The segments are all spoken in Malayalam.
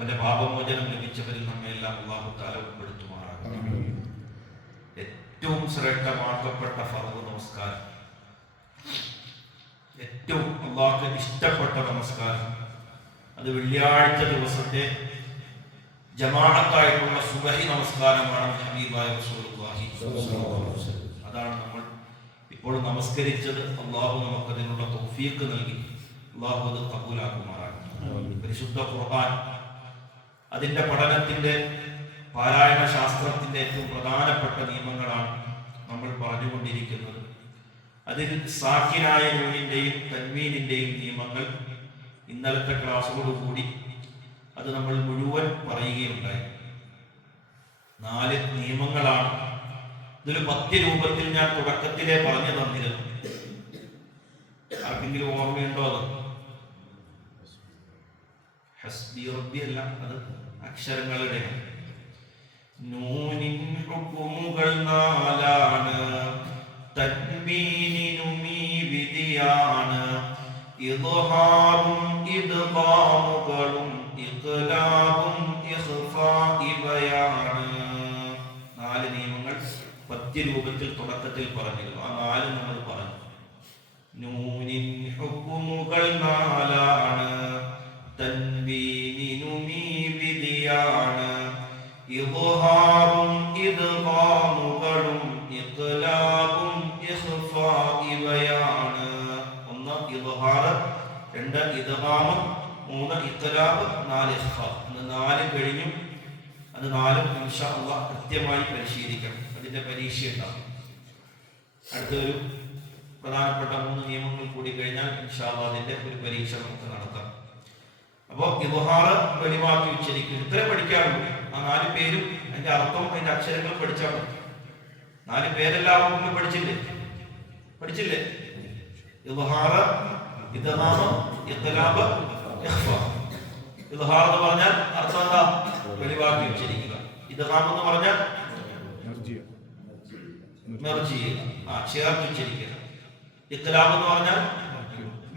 അവന്റെ പാപമോചനം ലഭിച്ചവരിൽ നമ്മെല്ലാം അല്ലാഹു തആല ഉൾപ്പെടുത്തുമാറാകട്ടെ. ഏറ്റവും ശ്രേഷ്ഠമാക്കപ്പെട്ട ഫർദ് നമസ്കാരം, ഏറ്റവും അല്ലാഹുവിന് ഇഷ്ടപ്പെട്ട നമസ്കാരം, അത് വെള്ളിയാഴ്ച ദിവസത്തെ ജമാഅത്തായിട്ടുള്ള സുബഹി നമസ്കാരമാണ്. ഹബീബായ റസൂലുള്ളാഹി സ്വല്ലല്ലാഹു അലൈഹി വസല്ലം അതാണ് നമ്മൾ ഇപ്പോൾ നമസ്കരിച്ചത്. അല്ലാഹു നമുക്കതിനുള്ള തൗഫീഖ് നൽകി അല്ലാഹു അത് കബൂലാക്കുമാറാകട്ടെ. പരിശുദ്ധ ഖുർആൻ അതിന്റെ പഠനത്തിന്റെ പാരായണ ശാസ്ത്രത്തിന്റെ ഏറ്റവും പ്രധാനപ്പെട്ട നിയമങ്ങളാണ് നമ്മൾ പറഞ്ഞുകൊണ്ടിരിക്കുന്നത്. അതിൽ സാക്കിനായ നൂനിന്റെയും തൻവീനിന്റെയും നിയമങ്ങൾ ഇന്നലത്തെ ക്ലാസ്സോടുകൂടി അത് നമ്മൾ മുഴുവൻ പറയുകയുണ്ടായി. 4 നിയമങ്ങളാണ്. ഇതൊരു 10 രൂപത്തിൽ ഞാൻ തുടക്കത്തിലെ പറഞ്ഞു തന്നിരുന്നു. ആർക്കെങ്കിലും ഓർമ്മയുണ്ടോ? അത് ഹസ്ബി റബ്ബി അല്ല, അത് അക്ഷരങ്ങളുടെ. നൂനിൻ ഹുക്മുകൾ 4 തൻവീനിനും ഈ വിധിയാണ്. ഇദ്ഹാറും ഇദ്ഗാമുകളും ഇഖ്ലാബും ഇഖ്ഫാ ഇവയാണ്. 4 നിയമങ്ങൾ 10 രൂപത്തിൽ തുടക്കത്തിൽ പറഞ്ഞിരുന്നു. ആ 4 നമ്മൾ പറഞ്ഞു. നൂനിൻ ഹുക്മുകൾ 4 തൻവീനിനും ഈ വിധിയാണ്. ഇദ്ഹാറും ഇദ്ഗാമുകളും ഇഖ്ലാബും ഇഖ്ഫാ ഇവയാണ്. 1 ഇദ്ഹാർ, 2 ഇദ്ഗാം, 3 ഇഖ്ലാബ്, 4 ഇഖ്ഫാ. 4 കഴിഞ്ഞു. അത് 4 ഇൻഷാ അല്ലാഹ് കൃത്യമായി പരിശീലിക്കണം. അതിന്റെ പരീക്ഷ ഉണ്ടാകും. അടുത്തൊരു പ്രധാനപ്പെട്ട 3 നിയമങ്ങൾ കൂടി കഴിഞ്ഞാൽ ഇൻഷാ അല്ലാഹ് അതിന്റെ ഒരു പരീക്ഷ നമുക്ക് നടത്താം. അപ്പോ ഇദ്ഹാർ വെളിവാക്കി ഉച്ചരിക്കും. ഇത്രേ പഠിക്കാറുള്ളൂ. ആ 4 പേരും അതിന്റെ അർത്ഥവും അതിന്റെ അക്ഷരങ്ങളും പഠിച്ചാൽ മതി. 4 പേരെല്ലാവരും പഠിച്ചില്ലേ? ഇദ്ഹാർ, ഇദ്ഗാം, ഇഖ്ലാബ്, ഇഖ്ഫാ. ഇദ്ഹാർ എന്ന് പറഞ്ഞാൽ അർത്ഥം എന്താ? വെളിവാക്കി ഉച്ചരിക്കുക. ഇദ്ഗാം എന്ന് പറഞ്ഞാൽ മെർജ് ചെയ്യുക, ചേർത്ത് ഉച്ചരിക്കുക. ഇഖ്ലാബ് എന്ന് പറഞ്ഞാൽ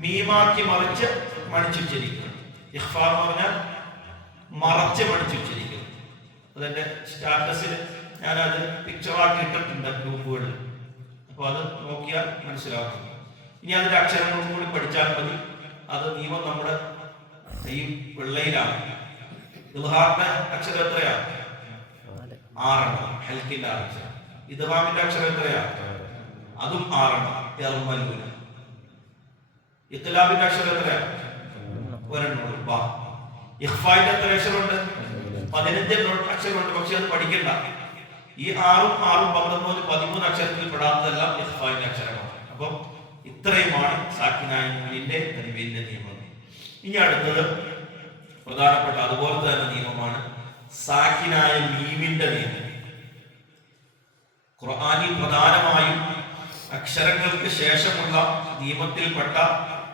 മീമാക്കി മറിച്ച് മണിച്ചുച്ചരിക്കുക. ഇഖ്ഫാ എന്ന് പറഞ്ഞാൽ മറച്ച് മണിച്ചുച്ചരിക്കുക. അതെന്റെ സ്റ്റാറ്റസിൽ ഞാനത് പിക്ചറാക്കി ഇട്ടിട്ടുണ്ട് ഗ്രൂപ്പുകളിൽ. അപ്പൊ അത് നോക്കിയാൽ മനസ്സിലാക്കും. ഇനി അതിന്റെ അക്ഷരങ്ങളും കൂടി പഠിച്ചാൽ മതി. അത് നിയമം നമ്മുടെ ഈ വെള്ളയിലാണ്. ഇദ്ഹാറിന്റെ അക്ഷരം എത്രയാ? 6 ഹൽക്കിന്റെ അക്ഷരം. ഇദ്ഗാമിന്റെ അക്ഷരം എത്രയാ? അതും 6 എർമലൂന. ഇഖ്ലാബിന്റെ അക്ഷരം എത്രയാ? 1 ബാ. ഇഖ്ഫാന്റെ എത്ര അക്ഷരമുണ്ട്? 15 അക്ഷരമുണ്ട്. പക്ഷെ അത് പഠിക്കണ്ട. ഈ 6 12 13 അക്ഷരത്തിൽ പെടാത്തതെല്ലാം ഇഖ്ഫാന്റെ അക്ഷരമാണ്. അപ്പൊ ഇത്രയുമാണ് സാക്കിനായ നൂനിന്റെ തൻവീനിന്റെ നിയമം. ഇനി അടുത്തത് പ്രധാനപ്പെട്ട അതുപോലെ തന്നെ നിയമമാണ് സാക്കിനായ മീമിന്റെ നിയമം. ഖുർആനിൽ പ്രധാനമായും അക്ഷരങ്ങൾക്ക് ശേഷമുള്ള നിയമത്തിൽപ്പെട്ട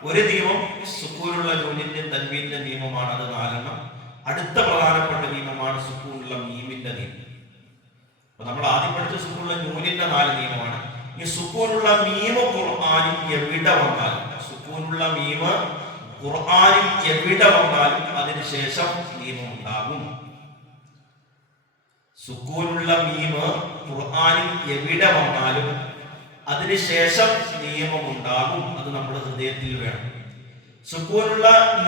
ഒരു നിയമം സുക്കൂനുള്ള നൂനിന്റെ തൻവീനിന്റെ നിയമമാണ്. അത് 4. അടുത്ത പ്രധാനപ്പെട്ട നിയമമാണ് സുക്കൂനുള്ള മീമിന്റെ നിയമം. അപ്പൊ നമ്മൾ ആദ്യം പഠിച്ച സുക്കൂനുള്ള നൂനിന്റെ 4 നിയമമാണ്. ഈ സുക്കൂനുള്ള മീമ് ഖുർആനിൽ എവിടെ വന്നാലും, സുക്കൂനുള്ള മീമ് ഖുർആനിൽ എവിടെ വന്നാലും അതിനുശേഷം നിയമം ഉണ്ടാകും. സുക്കൂനുള്ള മീമ് ഖുർആനിൽ എവിടെ വന്നാലും അതിനുശേഷം നിയമം ഉണ്ടാകും. അത് നമ്മുടെ ഹൃദയത്തിൽ വേണം. സുക്കൂനുള്ള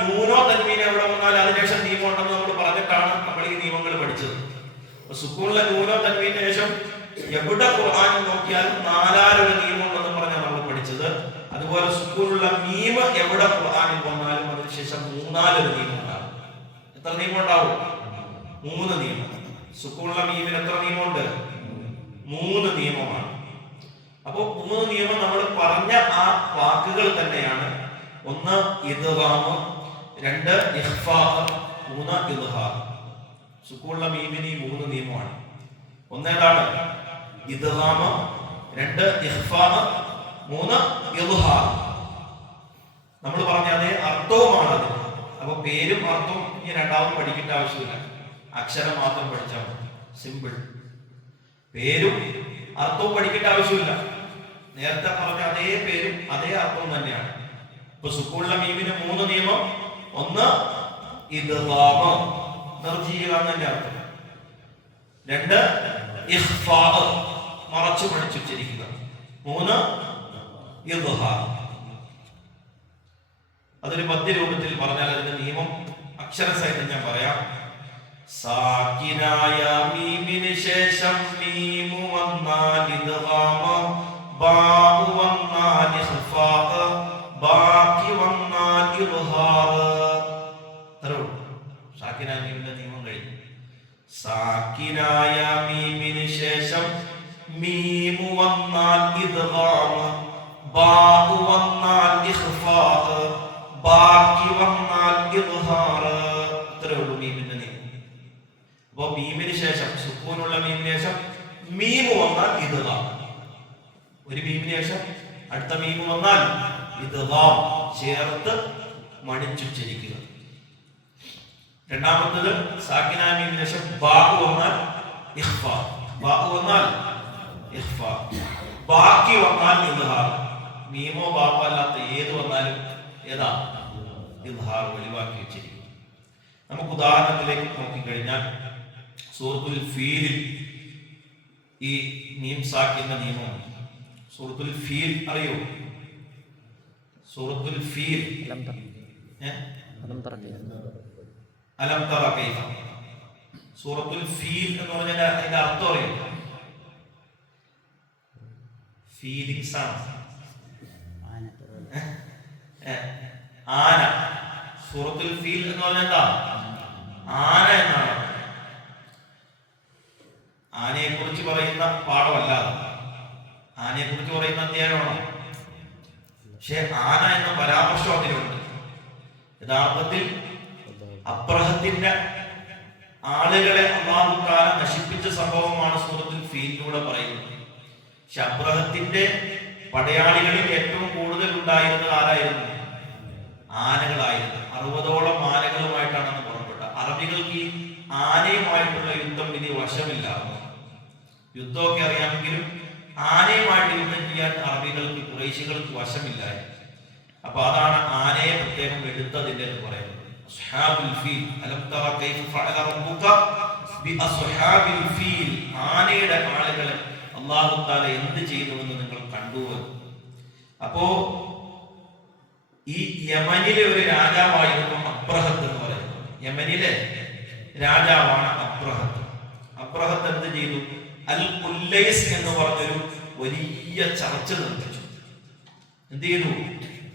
നൂനോ തൻവീനോ എവിടെ വന്നാൽ അതിനുശേഷം നിയമം ഉണ്ടെന്ന് നമ്മൾ പറഞ്ഞിട്ടാണ് നമ്മൾ ഈ നിയമങ്ങൾ പഠിച്ചത്. സുക്കൂനുള്ള നൂനോ തൻവീനു ശേഷം എവിടെ ഖുർആനിൽ നോക്കിയാലും 4 നിയമം ഉണ്ടെന്ന് പറഞ്ഞാൽ നമ്മൾ പഠിച്ചത്. അതുപോലെ സുക്കൂനുള്ള മീമ് എവിടെ ഖുർആനിൽ വന്നാലും അതിനുശേഷം 3 നിയമം ഉണ്ടാകും. എത്ര നിയമം ഉണ്ടാവും? 3 നിയമം. സുക്കൂനുള്ള മീമിന് എത്ര നിയമമുണ്ട്? 3 നിയമമാണ്. അപ്പോ 3 നിയമം നമ്മൾ പറഞ്ഞ ആ വാക്കുകൾ തന്നെയാണ്. 1 ഇദ്ഗാം, 2 ഇഖ്ഫാ, 3 ഇദ്ഹാർ. സുക്കൂനുള്ള മീമിന് ഈ 3 നിയമമാണ്. 1 ഏതാണ്? ഇദ്ഗാം, 2 ഇഖ്ഫാ, 3 ഇദ്ഹാർ. നമ്മൾ പറഞ്ഞ അതേ അർത്ഥവുമാണ് അതിന്. അപ്പൊ പേരും അർത്ഥവും ഇനി രണ്ടാമത് പഠിക്കേണ്ട ആവശ്യമില്ല. അക്ഷരം മാത്രം പഠിച്ചാൽ മതി. സിമ്പിൾ. പേരും അർത്ഥവും പഠിക്കേണ്ട ആവശ്യമില്ല. നേരത്തെ പറഞ്ഞ അതേ പേരും അതേ അർത്ഥവും തന്നെയാണ്. ഇപ്പൊ സുക്കൂനുള്ള മീമിന് 3 നിയമം. 1 ഇദ്ഗാം, മെർജ് ചെയ്യുക എന്നതിന്റെ അർത്ഥം. 2 ഇഖ്ഫാ, മറച്ചു പിടിച്ച് ഉച്ചരിക്കുക. 3 ഇദ്ഹാർ. അതൊരു പദ്യ രൂപത്തിൽ പറഞ്ഞാൽ അതിന്റെ നിയമം അക്ഷരസഹിതം ഞാൻ പറയാം. സാക്കിനായ മീമിന് ശേഷം മീമു വന്നാൽ ഇദ്ഗാമ, ബാഉ വന്നാൽ ഇഖ്ഫാ, ബാക്കി വന്നാൽ ഇദ്ഹാർ. സാക്കിനായ മീമിന്റെ നിയമം കഴിഞ്ഞു. സാക്കിനായ മീമിന് ശേഷം മീമു വന്നാൽ ഇദ്ഗാമ, ബാഉ വന്നാൽ ഇഖ്ഫാ, ബാക്കി വന്നാൽ ഇദ്ഹാർ. ഇത്രയേ ഉള്ളൂ മീമിന്റെ നിയമം. അപ്പൊ മീമിന് ശേഷം, സുക്കൂനുള്ള മീമിന് ശേഷം മീമു വന്നാൽ ഇദ്ഗാം, ഒരു മീമിന് ശേഷം അടുത്ത മീമു വന്നാൽ ഇദ്ഗാം ചേർത്ത് മണിച്ചുച്ചരിക്കുക. രണ്ടാമത്തത് സാക്കിന മീമിന് ശേഷം ബാഉ വന്നാൽ ഇഖ്ഫാ, ബാഉ വന്നാൽ ഇഖ്ഫാ, ബാക്കി വന്നാൽ ഇദ്ഹാർ. മീമോ ബാപ്പോ അല്ലാത്ത ഏത് വന്നാലും ഏതാ? ഇദ്ഹാർ ഒഴിവാക്കി വെച്ചിരിക്കും. നമുക്ക് ഉദാഹരണത്തിലേക്ക് നോക്കിക്കഴിഞ്ഞാൽ സൂറത്തുൽ ഫീലിൽ ഈ മീം സാക്കിന്റെ നിയമം. സൂറത്തുൽ ഫീൽ അറിയോ? സൂറത്തുൽ ഫീൽ അലം തറ കൈഫ. സൂറത്തുൽ ഫീൽ എന്ന് പറഞ്ഞാൽ അതിന്റെ അർത്ഥം അറിയോ? ഫീലിംഗ്സ് ആണ്. ആന. സൂറത്തുൽ ഫീൽ എന്ന് പറഞ്ഞാൽ എന്താ? ആന എന്നാണ്. ആനയെ കുറിച്ച് പറയുന്ന പാഠമല്ല, ആനയെ കുറിച്ച് പറയുന്ന അധ്യായമാണോ? പക്ഷെ ആന എന്ന പരാമർശം അതിലുണ്ട്. യഥാർത്ഥത്തിൽ അബ്രഹത്തിന്റെ ആളുകളെ അല്ലാഹു തആല നശിപ്പിച്ച സംഭവമാണ് സൂറത്തുൽ ഫീലിലൂടെ പറയുന്നത്. പക്ഷെ അബ്രഹത്തിന്റെ പടയാളികളിൽ ഏറ്റവും കൂടുതൽ ഉണ്ടായിരുന്നത് ആരായിരുന്നു? ആനകളായിരുന്നു. 60ഓളം ആനകളുമായിട്ടാണ് അന്ന് പുറപ്പെട്ടത്. അറബികൾക്ക് ഈ ആനയുമായിട്ടുള്ള യുദ്ധം വലിയ വശമില്ല. യുദ്ധമൊക്കെ അറിയാമെങ്കിലും ആനയുമായിട്ട് യുദ്ധം ചെയ്യാൻ അറബികൾക്ക്, ഖുറൈശികൾക്ക് വശമില്ലായിരുന്നു. അപ്പൊ അതാണ് ആനയെ പ്രത്യേകം എടുത്തതിന്റെ എന്ന് പറയുന്നത്. അസ്ഹാബുൽ ഫീൽ, അലം തറ കൈഫ ഫഅല റബ്ബുക ബി അസ്ഹാബിൽ ഫീൽ. ആനയുടെ ആളുകളെ അല്ലാഹു തആല എന്ത് ചെയ്യുന്നുവെന്ന് നിങ്ങൾ കണ്ടു. അപ്പോ ഈ യമനിലെ ഒരു രാജാവായിരുന്നു അബ്രഹത്ത് എന്ന് പറയുന്നത്. യമനിലെ രാജാവാണ് അബ്രഹത്ത്. അബ്രഹത്ത് എന്ത് ചെയ്തു? അൽ ഖുല്ലൈസ് എന്ന് പറഞ്ഞൊരു വലിയ ചർച്ച നിർമ്മിച്ചു. എന്ത് ചെയ്തു?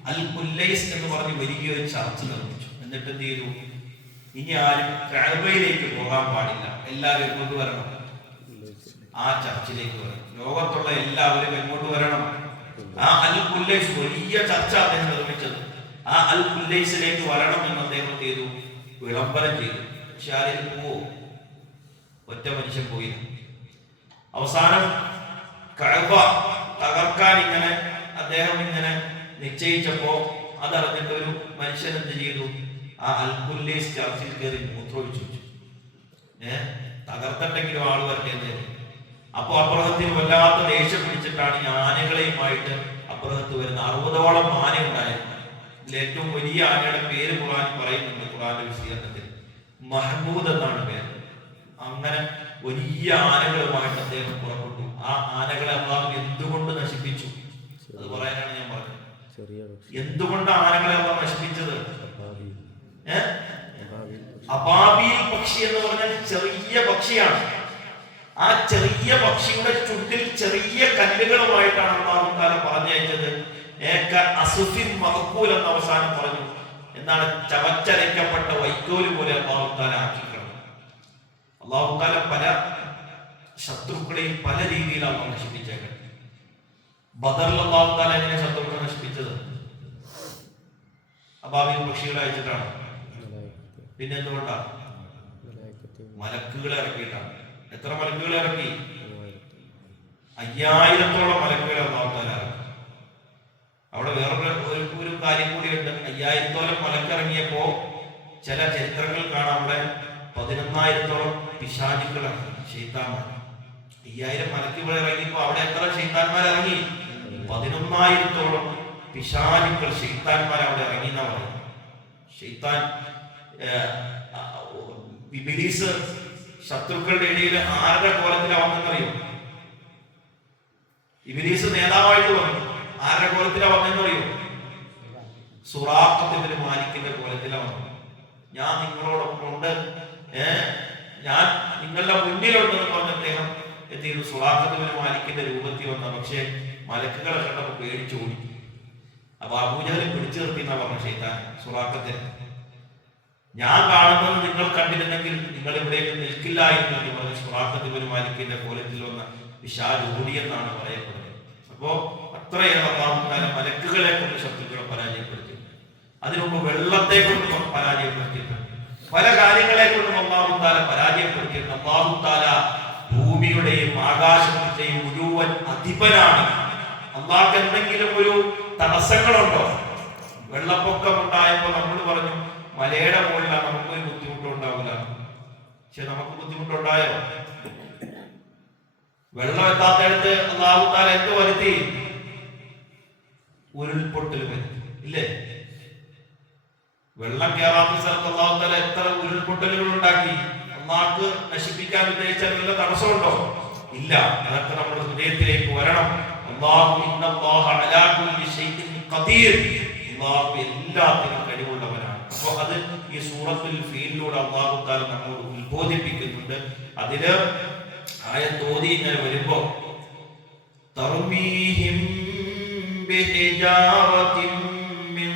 അൽ ഖുല്ലൈസ് എന്ന് പറഞ്ഞ് വലിയൊരു ചർച്ച നിർമ്മിച്ചു. എന്നിട്ട് എന്ത് ചെയ്തു? ഇനി ആരും കഅബയിലേക്ക് പോകാൻ പാടില്ല, എല്ലാവരും എങ്ങോട്ട് വരണം? ആ ചർച്ചിലേക്ക് വരണം. ലോകത്തുള്ള എല്ലാവരും എങ്ങോട്ട് വരണം? ആ അൽ ഖുല്ലൈസ്, വലിയ ചർച്ച അദ്ദേഹം നിർമ്മിച്ചത്, ആ അൽ ഖുല്ലൈസിലേക്ക് വരണം എന്ന് അദ്ദേഹം ചെയ്തു, വിളംബരം ചെയ്തു. പക്ഷെ ആരെങ്കിലും പോവോ? ഒറ്റ മനുഷ്യൻ പോയില്ല. അവസാനം കഅബ തകർക്കാൻ ഇങ്ങനെ അദ്ദേഹം ഇങ്ങനെ നിശ്ചയിച്ചപ്പോ അതറിഞ്ഞിട്ട് ഒരു മനുഷ്യൻ എന്ത് ചെയ്തു? ആ അൽ ഖുല്ലൈസ് ചർച്ചിൽ കയറി മൂത്രമൊഴിച്ചു വെച്ചു. തകർത്തിട്ടെങ്കിലും ആള് വരട്ടെ. അപ്പൊ അബ്രഹത്തിന് വല്ലാത്ത ദേഷ്യം പിടിച്ചിട്ടാണ് ഈ ആനകളെയുമായിട്ട് അബ്രഹത്ത് വരുന്ന. 60ഓളം ആന ഉണ്ടായിരുന്നു. ഇതിൽ ഏറ്റവും വലിയ ആനയുടെ പേര് ഖുർആൻ പറയുന്നുണ്ട്. ഖുർആന്റെ വിശദീകരണത്തിൽ മഹ്മൂദ് എന്നാണ് പേര്. അങ്ങനെ വലിയ ആനകളുമായിട്ട് അദ്ദേഹം പുറപ്പെട്ടു. ആ ആനകളെ അല്ലാഹു എന്തുകൊണ്ട് നശിപ്പിച്ചു? അത് പറയാനാണ് ഞാൻ പറഞ്ഞത്. എന്തുകൊണ്ട് ആനകളെ അല്ലാഹു നശിപ്പിച്ചത്? അബാബീൽ പക്ഷി എന്ന് പറഞ്ഞാൽ ചെറിയ പക്ഷിയാണ്. ആ ചെറിയ പക്ഷിയുടെ ചുണ്ടിൽ ചെറിയ കല്ലുകളുമായിട്ടാണ് അല്ലാഹു തആല പറഞ്ഞയച്ചത്. അസുഫിൻ മഖ്കൂൽ എന്ന് അവസാനം പറഞ്ഞു. എന്താണ്? ചവച്ചരയ്ക്കപ്പെട്ട വൈക്കോല് പോലെ അല്ലാഹു തആല ആക്കിക്കണം. അല്ലാഹു തആല പല ശത്രുക്കളെയും പല രീതിയിലാണ് നശിപ്പിച്ചേക്കുന്നത്. ബദറിൽ അല്ലാഹു തആല എങ്ങനെ ശത്രുക്കളെ നശിപ്പിച്ചത്? അബാബീൽ പക്ഷികളെ അയച്ചിട്ടാണ്. പിന്നെ എന്തുകൊണ്ടാണ്? മലക്കുകളെ ഇറക്കിയിട്ടാണ്. എത്ര മലക്കുകളെ ഇറക്കി? 5000-ഓളം മലക്കുകളെ അല്ലാഹു തആല ഇറക്കി. അവിടെ വേറൊരു കാര്യം കൂടിയുണ്ട്. 5000-ഓളം മലക്കിറങ്ങിയപ്പോ ചില ചരിത്രങ്ങൾ കാണാം. അവിടെ 11,000-ഓളം പിശാചുക്കളാണ്, ശൈത്താന്മാർ. 5000 മലക്കുകൾ ഇറങ്ങിയപ്പോ അവിടെ എത്ര ശൈത്താന്മാർ ഇറങ്ങി? 11,000-ഓളം പിശാചുക്കൾ, ശൈത്താന്മാർ അവിടെ ഇറങ്ങി എന്നാ പറയുന്നത്. ശൈത്താൻ ഇബ്ലീസ് ശത്രുക്കളുടെ ഇടയിൽ ആരുടെ കോലത്തിലാവുന്നറിയോ? ഇബ്ലീസ് നേതാവായിട്ട് വന്നു. ആരുടെ കോലത്തിലാ വന്നെന്നറിയോ? സുറാഖത്ത് ഇബ്നു മാലിക്കിന്റെ കോലത്തിലാ വന്നു. ഞാൻ നിങ്ങളോടൊപ്പം ഉണ്ട്, ഞാൻ നിങ്ങളുടെ മുന്നിലുണ്ടെന്ന് പറഞ്ഞ അദ്ദേഹം എന്ത് ചെയ്തു? സുറാഖത്ത് ഇബ്നു മാലിക്കിന്റെ രൂപത്തിൽ വന്ന. പക്ഷേ മലക്കുകളെ കണ്ടപ്പോൾ പേടിച്ചോടി. അപ്പൊ അബൂജഹൽ പിടിച്ചു നിർത്തി എന്നാ പറഞ്ഞ ശൈത്താൻ സുറാഖത്തിന്. ഞാൻ കാണുന്നത് നിങ്ങൾ കണ്ടിരുന്നെങ്കിൽ നിങ്ങൾ ഇവിടേക്ക് നിൽക്കില്ലായിരുന്നു എന്ന് പറഞ്ഞ് സുറാഖത്ത് ഇബ്നു മാലിക്കിന്റെ കോലത്തിൽ വന്ന പിശാച് എന്നാണ് പറയപ്പെടുന്നത്. അപ്പോ അത്രയേറെ അല്ലാഹു മലക്കുകളെ കൊണ്ട് ശത്രുക്കളെ പരാജയപ്പെടുത്തി. അതിനുമുമ്പ് വെള്ളത്തെ കൊണ്ട് പരാജയപ്പെടുത്തിയിട്ടുണ്ട്. പല കാര്യങ്ങളെ കൊണ്ടും അല്ലാഹു തആല പരാജയപ്പെടുത്തിയിട്ടുണ്ട്. അല്ലാഹു തആല ഭൂമിയുടെയും ആകാശത്തിന്റെയും മുഴുവൻ അധിപനാണ്. അല്ലാഹുക്ക് എന്തെങ്കിലും ഒരു തടസ്സങ്ങളുണ്ടോ? വെള്ളപ്പൊക്കം ഉണ്ടായപ്പോൾ നമ്മൾ പറഞ്ഞു മലയുടെ മുകളിലാണ്, നമുക്കൊരു ബുദ്ധിമുട്ടുണ്ടാവില്ല. പക്ഷെ നമുക്ക് ബുദ്ധിമുട്ടുണ്ടായോ? വെള്ളം എത്താത്തടുത്ത് അല്ലാഹു തആല എന്ത് വരുത്തി? ഉരുൾപൊട്ടൽ വരുത്തി, ഇല്ലേ? വെള്ളം കയറാത്ത സ്ഥലത്ത് അല്ലാഹു തആല എത്ര ഉരുൾപൊട്ടലുകൾ ഉണ്ടാക്കി. അല്ലാഹുക്ക് നശിപ്പിക്കാൻ ഉദ്ദേശിച്ചാൽ വല്ല തടസ്സമുണ്ടോ? ഇല്ല. അതൊക്കെ നമ്മുടെ ഹൃദയത്തിലേക്ക് വരണം. അല്ലാഹു ഇന്നല്ലാഹ അലാ കുല്ലി ഷൈഇൻ ഖദീർ. അല്ലാഹു എല്ലാത്തിനും കഴിവുള്ളവനാണ്. അപ്പോൾ അത് ഈ സൂറത്തുൽ ഫീലിലൂടെ അല്ലാഹു തആല നമ്മോട് ഉത്ബോധിപ്പിക്കുന്നുണ്ട്. അതില് ആയത്തോതി ഇങ്ങനെ വരുമ്പോ തർമീഹിം ബിഹിജാറത്തിൻ മിൻ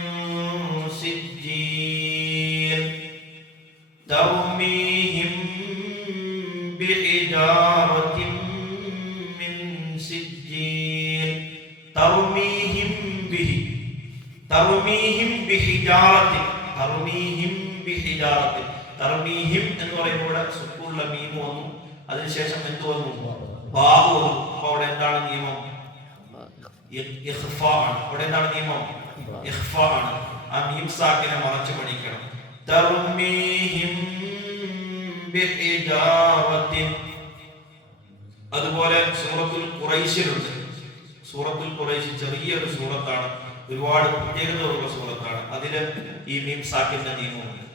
സിജ്ജീൽ, തർമീഹിം ബിഹിജാറത്തിൻ മിൻ സിജ്ജീൽ, തർമീഹിം ബിഹി, തർമീഹിം ബിഹിജാറത്തിൻ, തർമീഹിം ബിഹിജാറത്തിൻ. തർമീഹിം എന്ന് പറയുമ്പോൾ സുക്കൂനുള്ള മീം വന്നു, അതിനുശേഷം എന്ത് വന്നു? ബാബ് വന്നു. അപ്പൊ അവിടെ എന്താണ് നിയമം? ഇഖ്ഫാ ആണ്. അവിടെ എന്താണ് നിയമം? ഇഖ്ഫാ ആണ്. ആ മീം സാക്കിനെ മറച്ചു പഠിക്കണം. തർമീഹിം ബിഹിജാറത്തിൻ. അതുപോലെ സൂറത്തുൽ ഖുറൈശിലുണ്ട്. സൂറത്തുൽ ഖുറൈശ് ചെറിയൊരു സൂറത്താണ്, ഒരുപാട് പ്രത്യേകതകളുള്ള സൂറത്താണ്. അതില് ഈ മീം സാക്കിന്റെ നിയമമുണ്ട്.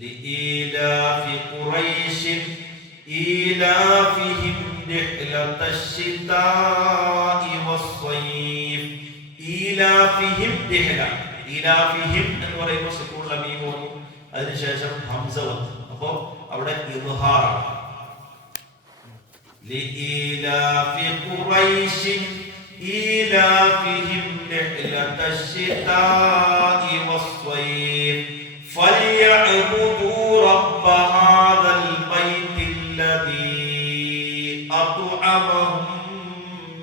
ലീലാഫി ഖുറൈശിൻ ഈലാഫിഹിം റിഹ്ലതശ് ശിതാഇ വസ്സൈഫ്. ഈലാഫിഹിം റിഹ്ല, ഈലാഫിഹിം എന്ന് പറയുമ്പോൾ സുക്കൂനുള്ള മീം വന്നു, അതിനുശേഷം ഹംസ വന്നു. അപ്പോ അവിടെ ഇദ്ഹാറാണ്. ലീലാഫി ഖുറൈശിൻ ഈലാഫിഹിം റിഹ്ലതശ് ശിതാഇ വസ്സൈഫ് ഫൽയഅ്ബുദൂ റബ്ബ ഹാദൽ ബൈത്തിൽ ലദീ അത്അമഹും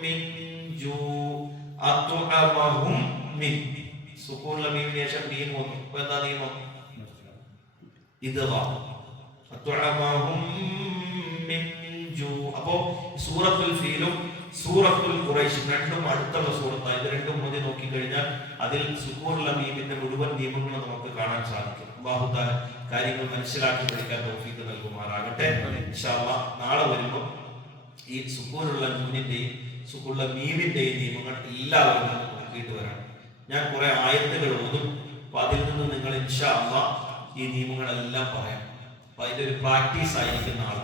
മിൻ ജൂ. അത്അമഹും മിൻ സുക്കൂനുള്ള മീമിന് ശേഷം മീം വന്നു. അപ്പോൾ എന്താ നിയമം? ഇദ്ഗാം. അത്അമഹും മിൻ ജൂ. അപ്പോൾ സൂറത്തുൽ ഫീലും സൂറത്തുൽ ഖുറൈശ് രണ്ടും അടുത്തുള്ള സൂറത്താണ്. ഇത് രണ്ടും മതി നോക്കിക്കഴിഞ്ഞാൽ അതിൽ സുക്കൂനുള്ള മീമിന്റെ മുഴുവൻ നിയമങ്ങളും നമുക്ക് കാണാൻ സാധിക്കും. അല്ലാഹു തആല കാര്യങ്ങൾ മനസ്സിലാക്കി പഠിക്കാൻ തൗഫീഖ് നൽകുമാറാകട്ടെ. ഇൻഷാ അല്ലാഹ് നാളെ വരുമ്പോൾ ഈ സുക്കൂനുള്ള നൂനിന്റെയും സുക്കൂനുള്ള മീമിന്റെയും നിയമങ്ങൾ എല്ലാവരും നോക്കിയിട്ട് വരണം. ഞാൻ കുറെ ആയത്തുകൾ ഓതും. അപ്പൊ അതിൽ നിന്ന് നിങ്ങൾ ഇൻഷാ അല്ലാഹ് ഈ നിയമങ്ങളെല്ലാം പറയാം. അപ്പൊ അതിന്റെ ഒരു പ്രാക്ടീസ് ആയിരിക്കും നാളെ.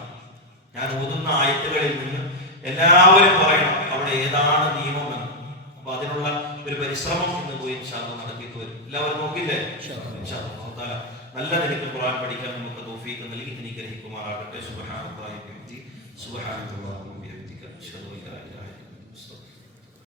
ഞാൻ ഓതുന്ന ആയത്തുകളിൽ നിന്ന് എല്ലാവരും പറയണം അവിടെ ഏതാണ് നിയമം എന്ന്. അപ്പൊ അതിനുള്ള ഒരു പരിശ്രമം ഇന്ന് പോയി ഇൻഷാ അല്ലാഹ് നടത്തിയിട്ട് വരും. എല്ലാവരും നോക്കില്ലേ? ഇൻഷാ അല്ലാഹ് നല്ല നിലയ്ക്ക് ഖുർആൻ പഠിക്കാൻ നമുക്ക് തൗഫീഖ് നൽകി അനുഗ്രഹിക്കുമാറാകട്ടെ. സുബ്ഹാനല്ലാഹി വബിഹംദിഹി സുബ്ഹാനല്ലാഹി വബിഹംദിഹി അഷ്ഹദു